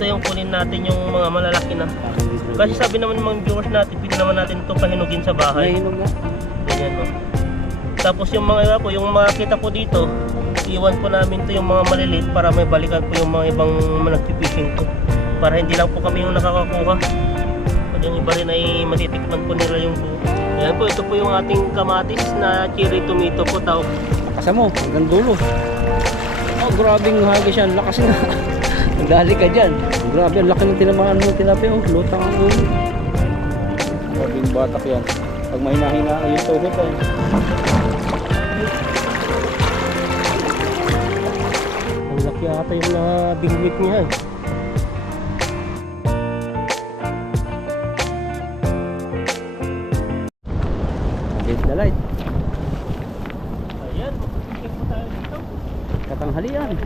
ito yung kunin natin yung mga malalaki na. Kasi sabi naman ng mga viewers natin, pwede naman natin ito pahinugin sa bahay. Nahinog na. Ganyan, no? Tapos yung mga iba po, yung makita po dito, iwan po namin to yung mga maliliit para may balikan po yung mga ibang nagpipishing po. Para hindi lang po kami yung nakakakuha. Pag yung iba rin ay matitikman po nila yung buo. Ayan po, ito po yung ating kamatis na cherry tomato po tawag. Lakas mo, hanggang dulo. Oh, grabing hagis yan. Lakas na. Nagdali ka dyan. Grabe, ang laki ng tinamaan mo. Tilapia, oh. Lutang ang ulo. Grabing batak yan. Pag may nahina yung tuhod ay. Ang laki ata yung nabingwit niya eh. Against the light. Ayan, magpipigil po tayo dito. Katanghalian.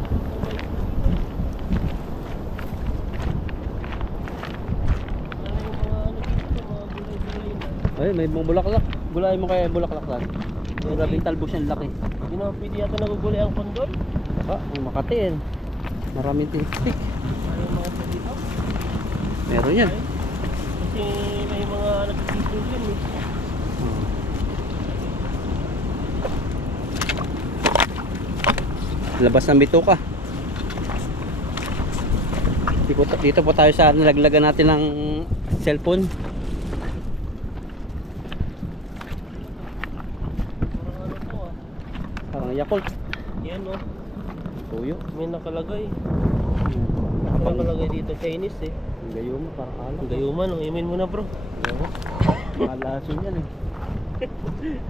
Ay, may mga bulaklak. Gulay mo kaya bulaklak lang. May grabing talbos yan, laki. Hindi naman pwede yata naguguli ang kondol. Baka, ang Makati yan. Maraming tinik-tik. Ayaw mga sa dito. Meron yan. Kasi may mga nagpipigil yan eh. Labas ng bituka. Dito po tayo sa nalaglagan natin ng cellphone. Parang ano po ah. Parang Yakult. Yan oh. Tuyo. May nakalagay. May Kapag nakalagay dito Chinese eh. gayo mo, parang alam. Ang gayuman oh. Imin mo na bro. Malason yan eh.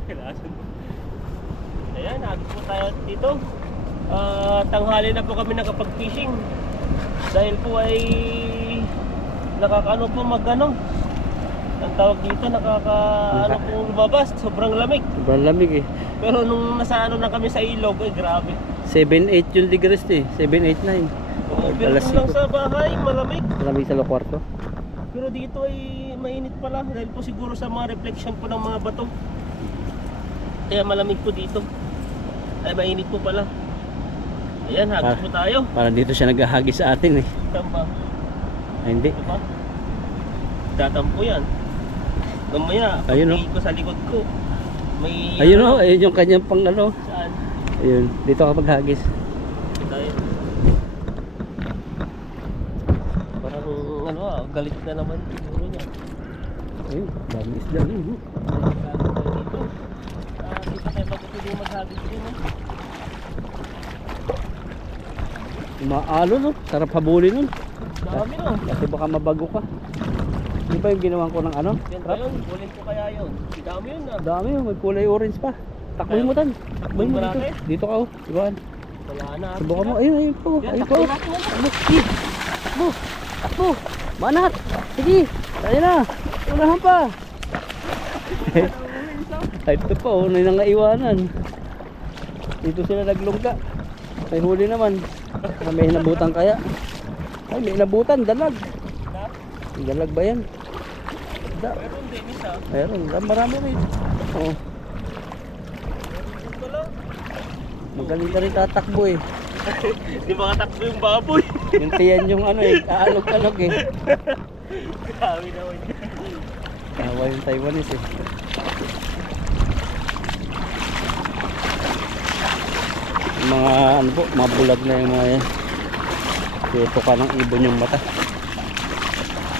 Kailasan. Ayan, agad po tayo dito. Tanghali na po kami nakapag-fishing. Dahil po ay nakakaano po magano. Ang tawag dito nakakaano po lumabas, sobrang lamig. Sobrang lamig eh. Pero nung nasa ano na kami sa ilog, ay grabe. 7-8 yung degrees eh. 7-8-9. Pero Alas kung lang 5. sa bahay, malamig. Malamig sa kwarto. Pero dito ay mainit pala dahil po siguro sa mga reflection po ng mga bato. Kaya malamig po dito. Ay mainit po pala. Ayan, hagis po tayo. Parang dito siya naghahagis sa atin eh. Tamba. Ay, hindi. Diba? Tatampo yan. Mamaya, Ayun, pagtingin ko sa likod ko. May... Ayun o, ayun yung kanyang pang ano. Saan? Ayun, dito kapag hagis. Tayo. Parang ano galit na naman siguro niya. Ayun, dami isda. Dito tayo magpapili maghagis din eh. Maalo no, sarap habulin nun. Dami no. Kasi baka mabago ka. Di ba yung ginawan ko ng ano? Yan ba yun? Bulin ko kaya yun. Dami yun ah. Dami yun, may kulay orange pa. Takboy mo tan. Takboy mo dito. Malaki? Dito ka oh. Iwan. Wala na. Subukan mo. Ayun, ayun po. Yan, Ayun po. takbo na. Takbo. Sige. Takbo. Takbo. Manat. Sige. Tayo na. Unahan pa. Ay, ito pa oh. May nangaiwanan. Dito sila naglungga. May huli naman. May hinabutan kaya. Ay, may hinabutan. Dalag. Dalag ba yan? Meron din isa. Meron. Marami rin. Oo. Meron pala. Magaling ka rin tatakbo eh. Di makatakbo yung baboy. Yung tiyan yung ano eh. Kaalog-alog eh. Grabe naman yan. Kawa yung Taiwanese eh. Yung mga ano po, mga bulag na yung mga yan. Tuto ka ng ibon yung mata.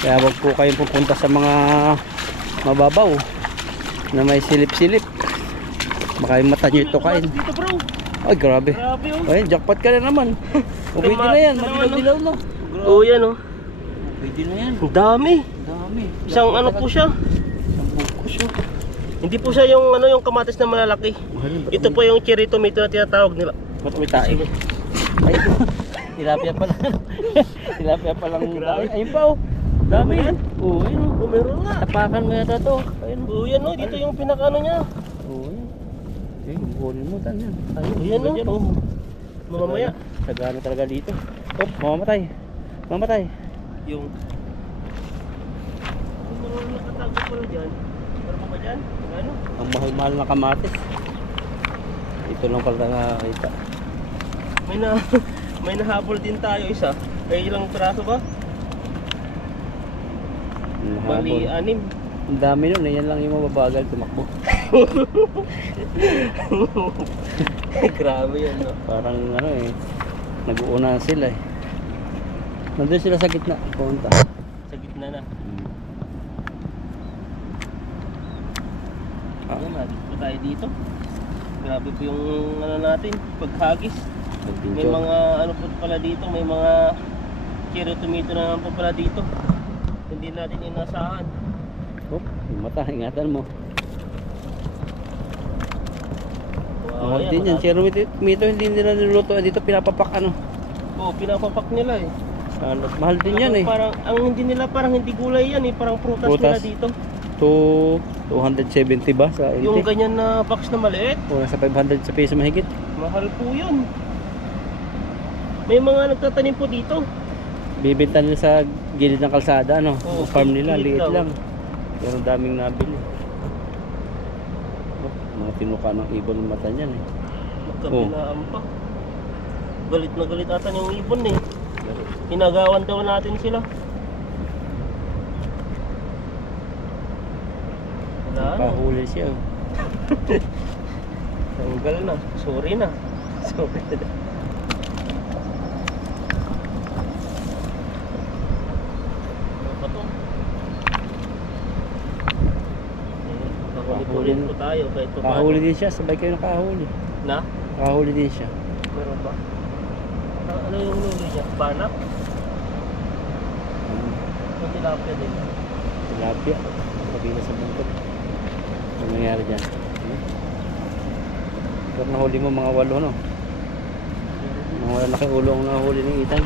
Kaya wag po kayong pupunta sa mga mababaw na may silip-silip. Baka yung mata nyo ito kain. Dito bro. Ay grabe. Grabe oh. Ay jackpot ka na naman. Pwede na yan, madilaw-dilaw na. Oo yan oh. Pwede na yan. Ang dami. Dami. Isang ano po siya. Isang buko siya. Hindi po siya yung ano yung kamatis na malalaki. Ito po yung cherry tomato na tinatawag nila. Ba't may tae? Ay, tilapia pa lang. Tilapia pa lang. Grabe. Ayun pa oh. Dami yan. Oo, ayun oh. Meron nga. Tapakan mo yata to. Ayun oh. Oo yan oh. Dito yung pinakano niya. Oo, ayun. Ayun, kunin mo tan yan. Oo yan oh. Mamamaya. Sagana talaga dito. Oh, mamamatay. Mamatay. Yung meron nakatago pala dyan. Meron pa ba dyan? Ano? Ang mahal-mahal na kamatis. Ito lang pala nakakita. May nahabol din tayo isa. Ay ilang piraso ba? Bali, Habol. 6. Ang dami nun, yan lang yung mababagal tumakbo. Grabe yan, no? Parang ano eh, nag-uuna sila eh. Nandun sila sa gitna, punta. Sa gitna na. Ah. Ayan, nandito po tayo dito. Grabe po yung ano natin, paghagis. May mga ano po pala dito, may mga cherry tomato na naman po pala dito. Hindi natin inasahan. Oh, yung mata, ingatan mo. Wow, Mahal din yan. Cherry tomato, hindi nila niluluto. Dito pinapapak ano. Oo, pinapapak nila eh. Salad. Mahal din yan eh. Parang, ang hindi nila parang hindi gulay yan eh. Parang prutas nila Prutas. dito. 270 ba sa Yung Ente? ganyan na box na maliit, O nasa 500 sa piso mahigit. mahal po yun. May mga nagtatanim po dito. Bibenta nila sa gilid ng kalsada, ano? Oo, Yung farm nila, gilid liit lang. lang. Pero ang daming nabili. Oh, mga tinuka ng ibon ng mata niyan eh. Magkabilaan pa. Galit na galit ata yung ibon eh. Inagawan daw natin sila. Wala na. Kahuli siya. Oh. Tanggal na. Sorry na. Sorry na. Ano pa to? Kahuli-huli po tayo kahit pa Kahuli din siya, sabay kayo nakahuli. na? Kahuli din siya. Meron ba? Ano yung huli niya? Banak? O tilapia din? Tilapia. Kabila sa bungkot. Ano nangyari dyan? Pero nahuli mo mga 8, no? Mga malaki ulo ang nahuli ni Ethan.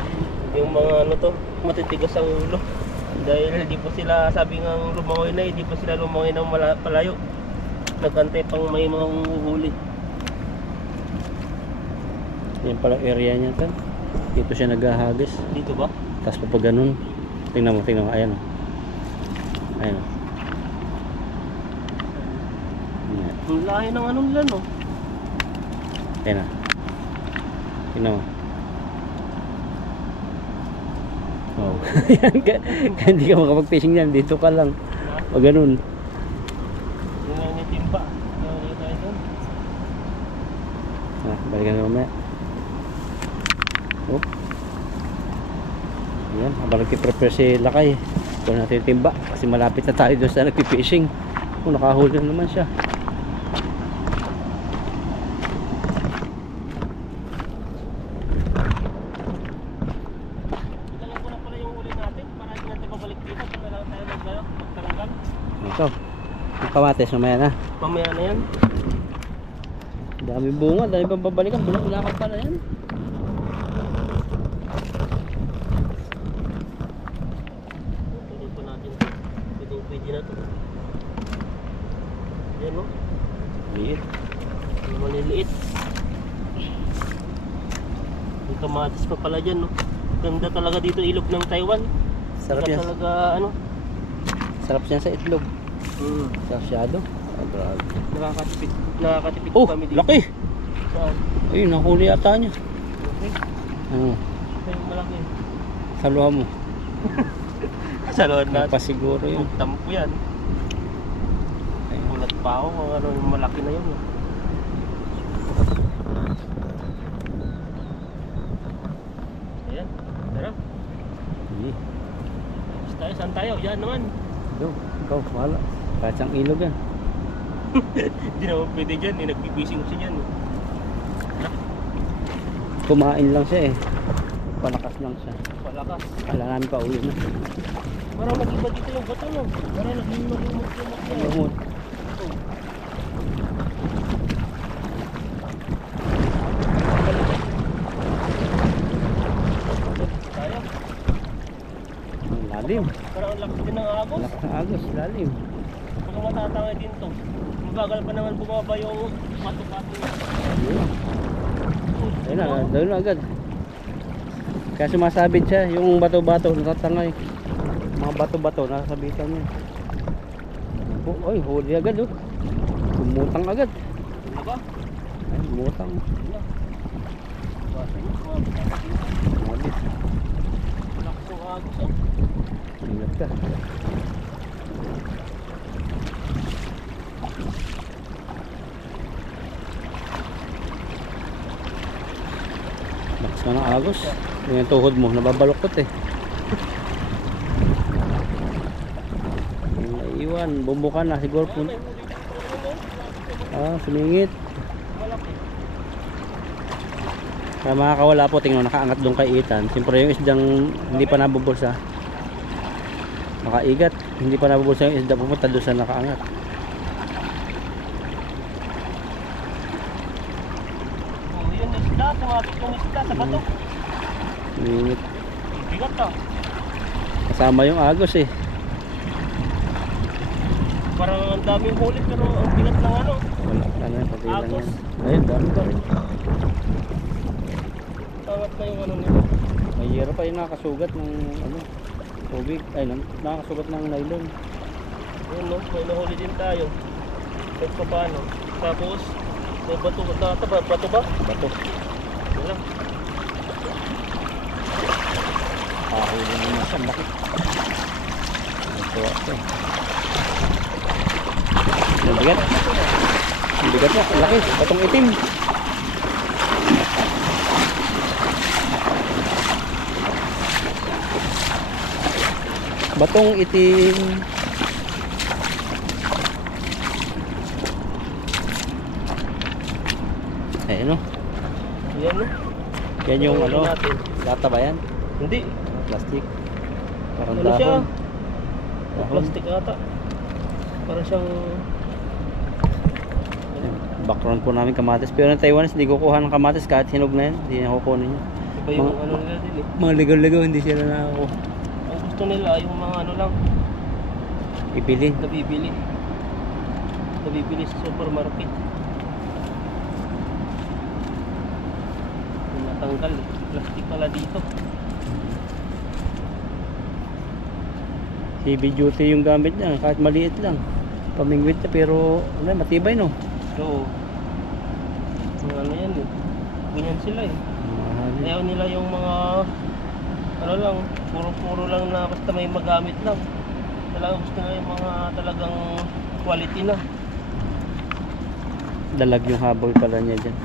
Yung mga ano to, matitigas ang ulo. Dahil di po sila, sabi nga lumangoy na, di po sila lumangoy ng palayo. Nagkantay pang may mga uhuli. Yan pala area niya tan. Dito siya naghahagis. Dito ba? Tapos pa ganun. Tingnan mo. Ayan o. Ayan o. Ayan. Ang lahi ng ano nila no? Ayan o. Tingnan mo. Oh. Yan ka. Hindi ka makapag-fishing yan. Dito ka lang. O ganun. Yung mga timba. Yung tayo doon. Balikan na mamaya. Oh. Yan. Habang nagpiprepare si Lakay. Kung natin timba. Kasi malapit na tayo doon sa nagpipishing. Oh, nakahuli na naman siya. Dala ko na pala yung huli natin para hindi natin babalik dito. Pag lang tayo magtaranggal. Ito. Ang kamatis mamaya na. Mamaya na yan. Dami bunga. Dami pang babalikan. Bulak-bulakad pala yan. Tuloy po natin. Pwede na to. Yan no? Liit. Yung maliliit. May kamatis pa pala dyan no? Ganda talaga dito ilog ng Taiwan. Sarap Saka yan. talaga ano? Sarap yan sa itlog. Mm. Sasyado. Ah, grabe. Nakakatipid Oh, kami dito. laki. Saan? Ayun, nahuli yata niya. Okay. Ano, Ito yung malaki. saluhan mo. Sa lood natin. Napasiguro yun. Tampo yan. Ay, mulat pa ako kung ano yung malaki na yun. Ayan. Tara. Hindi. Saan tayo? Yan naman. Ikaw, wala. Kahit siyang ilog yan. Hindi naman pwede dyan. Nagpipishing siya dyan. Kumain lang siya eh. Palakas lang siya. Palakas. Kala namin pa uwi na. Parang mag-iba dito yung bato no. Parang nagmumot-lumot yan. Lumot. Tayo. Ang lalim. Parang ang laki din ng agos. Lakas ng agos, lalim. Baka matatangay din to. Mabagal pa naman bumaba yung pato-pato niya. Ayun na, doon na agad. Kaya sumasabit siya, yung bato-bato, natatangay. Mga bato-bato, nasasabitan niya. Oh, ay, huli agad oh. Umutang agad. Ano ba? Ay, umutang. Baso mo, mga pato dito. Huli. Lakas ng agos oh. Ingat ka. Lakas ka ng agos. Yung tuhod mo, nababaloktot eh. Yung naiwan, bumbukan na siguro po. Sumingit. Kaya makakawala po, tingnan, nakaangat doon kay Ethan. Siyempre yung isdang hindi pa nabubulsa, nakaigat, hindi pa nabubulsa yung isda, pumunta doon sa nakaangat. Yun isda, tumapit yung isda sa bato. Sumingit. Bigat ka. Kasama yung agos eh. Parang ang daming huli pero ang bigat ng ano. Wala, ano yun, pati lang Agos. yan. Ayun, dami pa rin. Tangat na yung ano nila. Mahirap pa yung nakasugat ng ano, tubig. Ay, nakasugat ng nylon. Yun no, may nahuli din tayo. Kahit pa paano. Tapos, may bato ba? Bato ba? Bato. Wala. Huli naman siya, bakit? Natuwa siya. Ang bigat. Ang bigat na, ang laki. Batong itim. Batong itim. Ayun no. Yan no. Yan yung Huli ano, natin. lata ba yan? Hindi. Plastic. Parang Ano siya? dahon. Dahon. Plastic ata. Para siyang Background po namin kamatis. Pero ng Taiwanese, hindi kukuha ng kamatis kahit hinog na yan. Hindi na kukunin niya. iba yung Mga- ano nila din eh. Mga ligaw-ligaw, hindi sila nakakuha. Ang gusto nila yung mga ano lang Ipili. nabibili sa supermarket. Yung natanggal eh. Plastic pala dito. Heavy duty yung gamit niya. Kahit maliit lang. Pamingwit niya pero ano, matibay no. So, yung ano yan eh. Ganyan sila eh. Mahal. Ayaw nila yung mga ano lang, puro-puro lang na basta may magamit lang. Talagang gusto nila yung mga talagang quality na. Dalag yung habol pala niya dyan.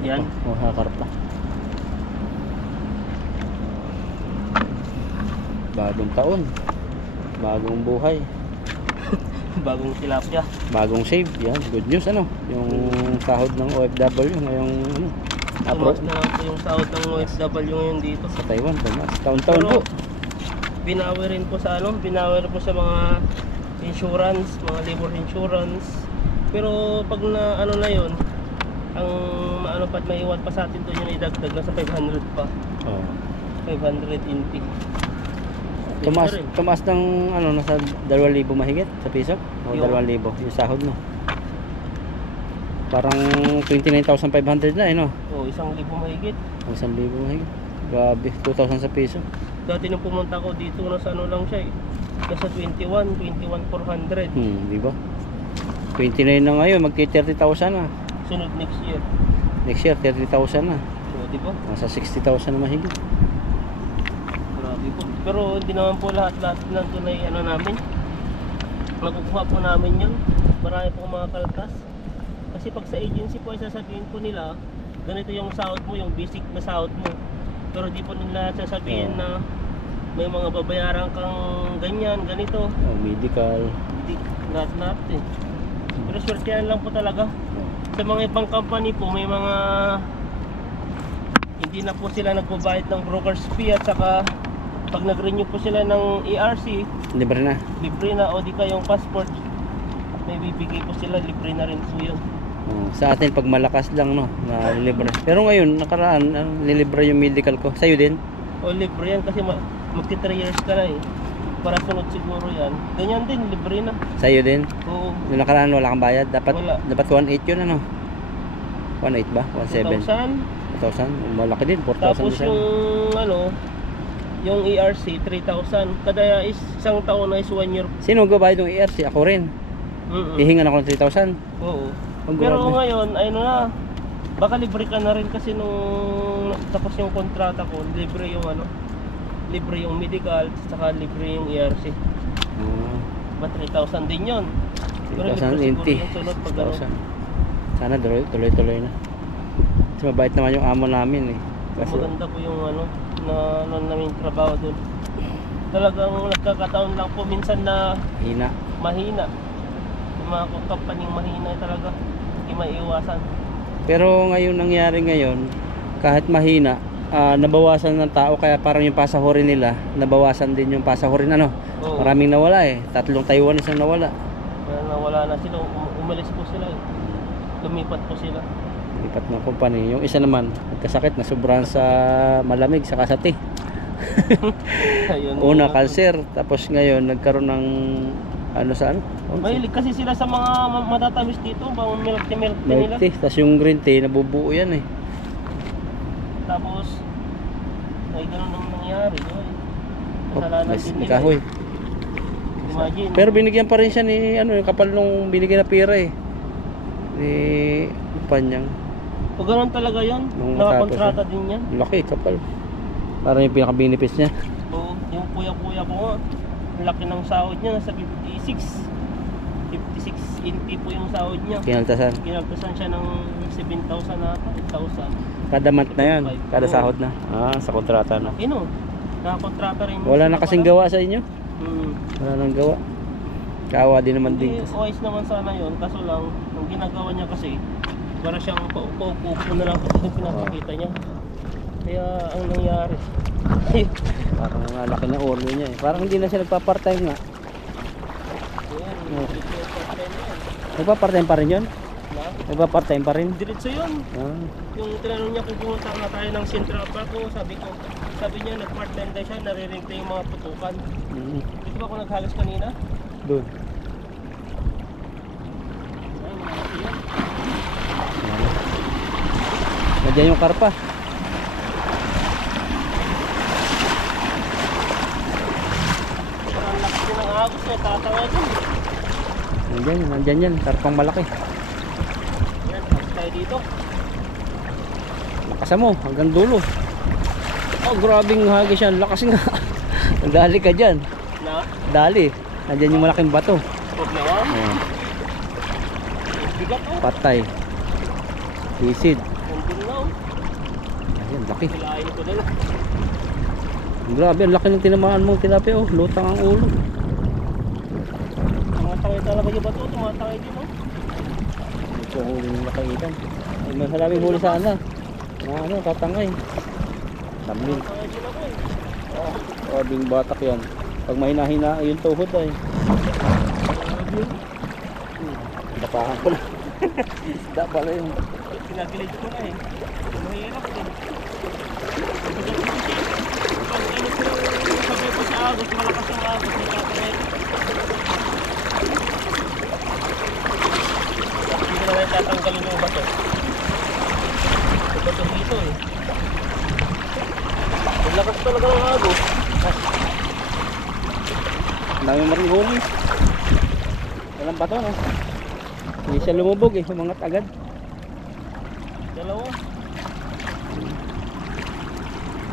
Yan. O hakarpa. Bagong taon. Bagong buhay. Bagong tilapia. Bagong save. Yan. Good news ano. Yung sahod ng OFW ngayong ano. Tumaas na lang po yung sahod ng OFW ngayon dito. Sa Taiwan. Tumas. Taon-taon po. Binawi rin po sa ano, binawi rin po sa mga insurance, mga labor insurance. Pero pag na ano na yon, ang ano pa may iwan pa sa atin doon yung idagdag na sa 500 pa. Oh. 580. Tumaas ng ano nasa 2,000 mahigit sa piso o Yung- 2,000 yung sahod no. Parang 29,500 na eh no. Oh, 1,000 mahigit. 1,000 mahigit. Grabe, 2,000 sa piso. Dati nung pumunta ko dito, nasa ano lang siya eh. Nasa 21,400. Di ba? 29 na ngayon, magti 30,000 na. Sunod next year. Next year 30,000 na. So, di ba? Nasa 60,000 na mahigit. Grabe po. Pero hindi naman po lahat ng tunay ano namin. Nakukuha po namin yun. Marami po mga kaltas. Kasi pag sa agency po ay sasabihin po nila, ganito yung sahod mo, yung basic na sahod mo. Pero di po nila sasabihin na may mga babayaran kang ganyan, ganito. Oh, medical. Hindi lahat eh. Pero swertihan lang po talaga. Sa mga ibang company po, may mga hindi na po sila nagbabayad ng broker's fee at saka pag nag-renew po sila ng ERC, Libre na. libre na o di kayong passport, may bibigay po sila, libre na rin po yun. Sa atin pag malakas lang no, na libre. Pero ngayon nakaraan nilibre yung medical ko. Sa'yo din? O libre yan kasi magti 3 years ka na eh. Para sunod siguro yan. Ganyan din, libre na. Sa'yo din? Oo. Yung nakaraan wala kang bayad. Wala. Dapat 1.8 yun ano? 1.8 ba? 1.7? 2,000. 2,000? Malaki din. 4,000 Tapos isa. yung ano, yung ERC 3,000. Kada isang taon na is 1 year. Sino magbabayad ng ERC? Ako rin. Hihingan ako ng 3,000. Oo. Ang Pero grabe. ngayon, ayun na. Baka libre ka na rin kasi nung tapos yung kontrata ko, libre yung ano, libre yung medical, saka libre yung ERC. Ba 3,000 din yun. Pero hindi ko 3,000 siguro NT. yung sunod pag ano. 1,000. Sana tuloy-tuloy na. Kasi mabait naman yung amo namin eh. Kasi Maganda po yung ano na namin trabaho doon. Talagang nagkakataon lang po minsan na hina. mahina. Yung mga kampaning mahina talaga. Hindi maiiwasan. Pero ngayon nangyari ngayon, kahit mahina, nabawasan ng tao kaya parang yung pasahurin nila, nabawasan din yung pasahurin ano. Oo. Maraming nawala eh. 3 Taiwanese ang nawala. Kaya nawala na sila. Umalis po sila eh. Lumipat po sila. Lipat ng company. Yung isa naman, nagkasakit na sobrang sa malamig sa kasati. Ayun, Una, yun. cancer. Tapos ngayon, nagkaroon ng ano sa ano? Mahilig kasi sila sa mga matatamis dito. Bang milk tea nila. Milk tea. Tapos yung green tea, nabubuo yan eh. Tapos, ay ganun ang nangyari. Oh, Kasalanan nice, din nila. nakahoy. Imagine. Pero binigyan pa rin siya ni ano, yung kapal nung binigyan na pera eh. Ni Panyang. O ganun talaga yun. Nung Nakakontrata matapos, din yan. Laki, kapal. Parang yung pinaka-benefits niya. Oo, yung kuya-kuya ko nga. Ang laki ng sahod niya. Nasa 56 NT po yung sahod niya. Kinaltasan. Kinaltasan siya ng 7,000 na 8,000. Kada month na yan. Kada Oo. sahod na. Sa kontrata na. Laki no. Nakakontrata rin. Wala na kasing gawa sa inyo. Wala nang gawa. Kawa din naman Hindi, din. wise naman sana yun. Kaso lang, ang ginagawa niya kasi, para siyang paupo-upo na lang kasi yung pinapakita niya. Kaya ang nangyari. Parang laki na order niya eh. Parang hindi na siya nagpa-part-time nga. Ayan, Oo. part-time na yan. Nagpa-part-time pa rin yun? Na? Nagpa-part-time pa rin? Diretso yun. Yung tinanong niya kung pumunta na tayo ng Central Park ko, sabi niya nag-part-time tayo siya, naririnig tayo yung mga putukan. Dito ba ako naghalos kanina? Doon. Ay, malaki yan. Nandiyan yung karpa. Parang laki din ng agos na tatanga dyan. Nandiyan yan. Karpang malaki. Yan, tapos tayo dito. Lakasan mo hanggang dulo. Oh, grabing hagis yan. Lakas nga. Dali ka dyan. Na? Dali. Nandiyan yung malaking bato. Huwag naman. Oh, Bigat oh. patay. Isid. Nandun na oh. Ayan, laki. Kilain ko na lang. Grabe, ang laki ng tinamaan mo. Tilapia oh. Lutang ang ulo. Tumatangay talaga yung bato. Tumatangay din oh. Ito huli ng nakaitan. Ay, may maraming huli sana. Ano, tatangay. Sambil. Tumatangay din ako eh. Grabing batak yan. Pag mahina-hina yung tuhod ay. Dapahan ko na. Isda pala yun. Pinagilid ko na eh. Mahirap din. Pag ano ko sabi ko sa agos, malakas yung agos. May kaparet. Hindi ko na rin tatanggalin yung bato. Yung bato dito eh. Ang lakas talaga ng agos. Ang dami mo rin huli. Walang bato no. Hindi siya lumubog eh. Umangat agad. Dalawa.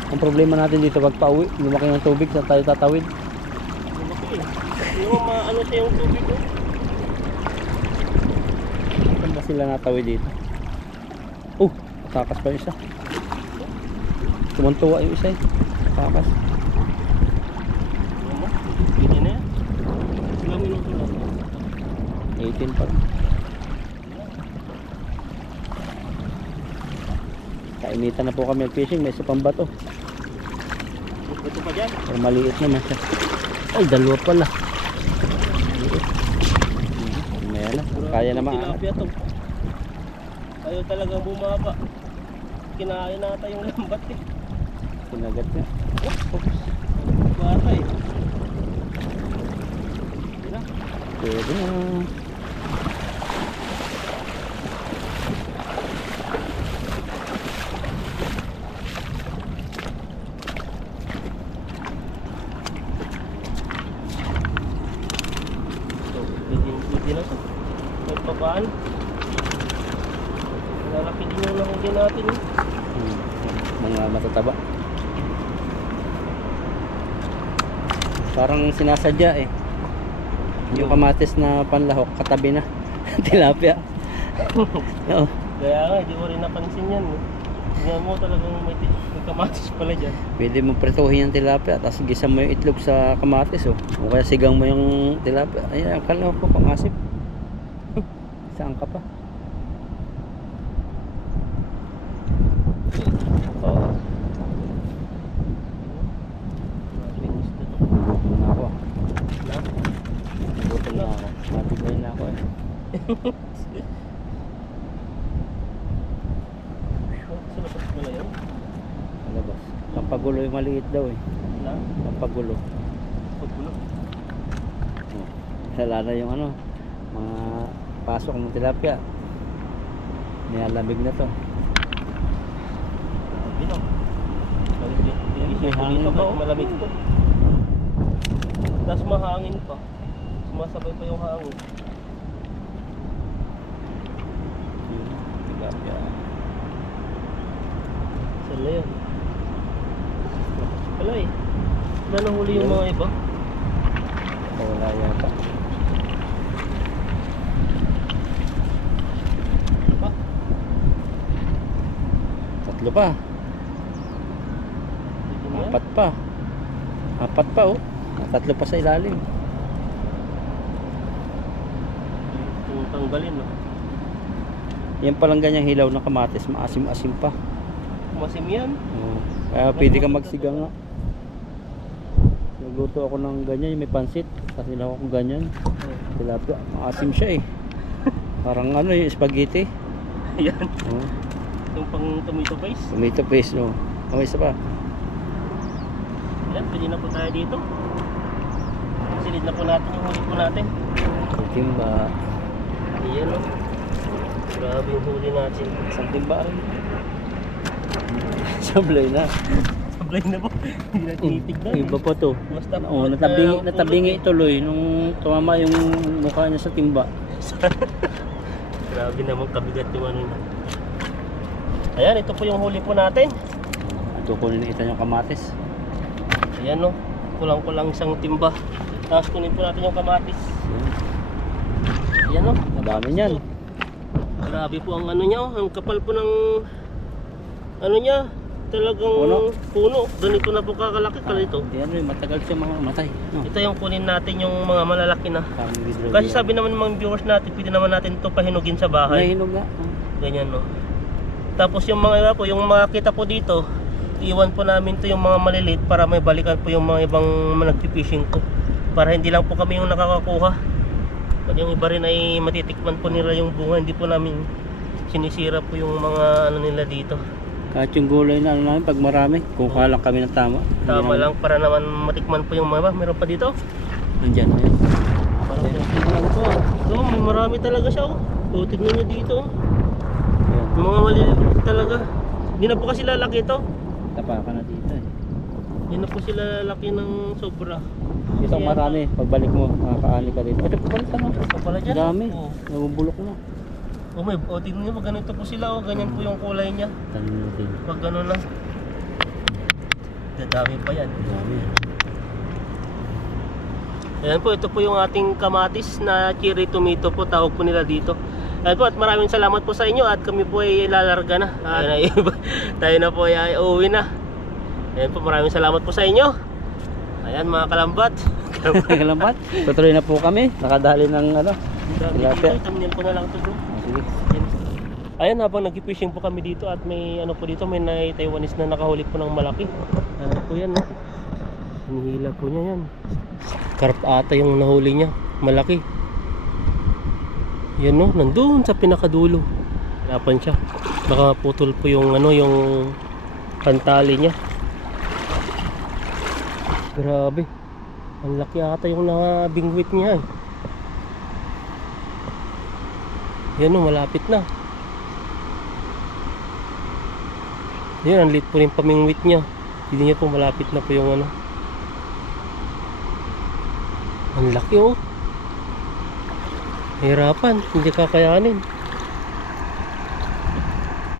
Ang problema natin dito pag pauwi, lumaki ng tubig, saan tayo tatawid? Lumaki eh. Hindi mo maano siya yung tubig ko. Saan ba sila natawid dito? Takas pa yung isa. Tumuntuwa yung isa eh. Takas. Ano? Pwede na yan. Ilang minuto lang. 18 pa rin. Kainitan na po kami mag-fishing, may isa pang bato. Ito pa dyan. Pero maliit naman siya. Ay, dalawa pala. Maliit. Ayan na, kaya na maangat. Tilapia to. Ayaw talagang bumaba. Kinain nata yung lambat eh. Sinagat niya. Bata eh. Hindi na. Pwede na. So, pwede na to. Kahit pa paan. Lalaki din yung nahugin natin eh. Mga matataba. Parang sinasadya eh. Yung kamatis na panlahok, katabi na. Tilapia. Oo. Kaya nga, hindi ko rin napansin yan. Tingnan mo talagang may kamatis pala dyan. Pwede mo prituhin yung tilapia, tapos gisa mo yung itlog sa kamatis, oh. O kaya sigang mo yung tilapia. Ayan, akala ko pangasip. Saan ka pa? Oo. Gutom na ako. Gutom na ako. Matibay na ako eh. Sa labas pala yun. Labas. Pampagulo yung maliit daw eh. Na? Pampagulo. Pagbulo. Oh. Wala na yung ano, mga pasok ng tilapia. Nilalamig na to. Grabe no. May hangin Dito pa, oh. malamig to. Tapos mahangin pa. Sumasabay pa yung hangin. Tilapia. Saan na yun? Wala eh. Wala nahuli yung mga iba. Wala yata. Pa? Tatlo pa. Dito na yan. Apat pa. Apat pa oh. Tatlo pa sa ilalim. Yung tanggalin no. Yan palang ganyang hilaw na kamatis. Maasim-asim pa. Masim yan. Oh. Kaya pwede ka magsiga nga. Nagluto ako ng ganyan. Yung may pansit. Tapos nilaw ako ganyan. Tilapia. Maasim siya eh. Parang ano yung spaghetti. Yan. Oh. Yung pang tomato paste. Tomato paste oh. Oh, isa pa. Yan, pwede na po tayo dito. Silid na po natin yung huli po natin. Timba. Ayan o. Grabe yung huli natin. Isang timba rin. Sablay na. Sablay na po. Hindi na tinitignan. Iba pa to. Basta Oh, natabingi tuloy nung tumama yung mukha niya sa timba. Grabe naman kabigat yung ano na. Ayan, ito po yung huli po natin. Ito kunin ito yung kamatis. Ayan o. Kulang-kulang isang timba. Tapos kunin po natin yung kamatis. Ayan o. Madami niyan. Grabe po ang ano niya, ang kapal po ng ano niya, talagang puno. Ganito na po kakalaki kalito. Yan rin, matagal siya mamamatay. No? Ito yung kunin natin yung mga malalaki na. Kasi sabi naman ng mga viewers natin, pwede naman natin ito pahinugin sa bahay. Nahinog nga. Ganyan no. Tapos yung mga iba po, yung makita po dito, iwan po namin to yung mga maliliit para may balikan po yung mga ibang nagpipishing po. Para hindi lang po kami yung nakakakuha. Pag yung iba rin ay matitikman po nila yung bunga, hindi po namin sinisira po yung mga ano nila dito. Kahit yung gulay na ano namin, pag marami, kukuha lang kami ng tama. Tama lang para naman matikman po yung mga iba. Meron pa dito. Nandyan, ayun. Parang ano po. Ito, may marami talaga siya. Oh. Tignan nyo dito. Ayan. Yung mga maliliit talaga. Hindi na po kasi lalaki ito. Tapakan na dito eh. Hindi na po sila lalaki ng sobra. Ito ang marami, pagbalik mo, makakaani ka dito. Ito pabalik ka na. Ito pala dyan. Dami. Oh. Nabubulok na. Oh, may, oh, tignan nyo, pag ganito po sila. Oh. Ganyan po yung kulay niya. Tanin natin. Pag gano'n na. Dadami pa yan. Dami. Ayan po, ito po yung ating kamatis na cherry tomato po, tawag po nila dito. Ayan po, at maraming salamat po sa inyo at kami po ay lalarga na. Tayo na po ay uuwi na. Ayan po, maraming salamat po sa inyo. Ayan mga kalambat. Kalambat. Tutuloy na po kami. Nakadali ng ano. Tilapia. Thumbnail ko na lang ito bro. Sige. Ayan, habang nag-fishing po kami dito at may ano po dito, may Taiwanese na nakahuli po ng malaki. Ayan po yan, no? Hinihila po niya yan. Carp ata yung nahuli niya, malaki. Yan no, nandun sa pinakadulo. Lapan siya. Nakaputol po yung ano, yung pantali niya. Grabe. Ang laki ata yung nabingwit niya eh. Yan no, malapit na. Yan, ang lit po rin pamingwit niya. Hindi niya po malapit na po yung ano. Ang laki oh. Hirapan, hindi kakayanin.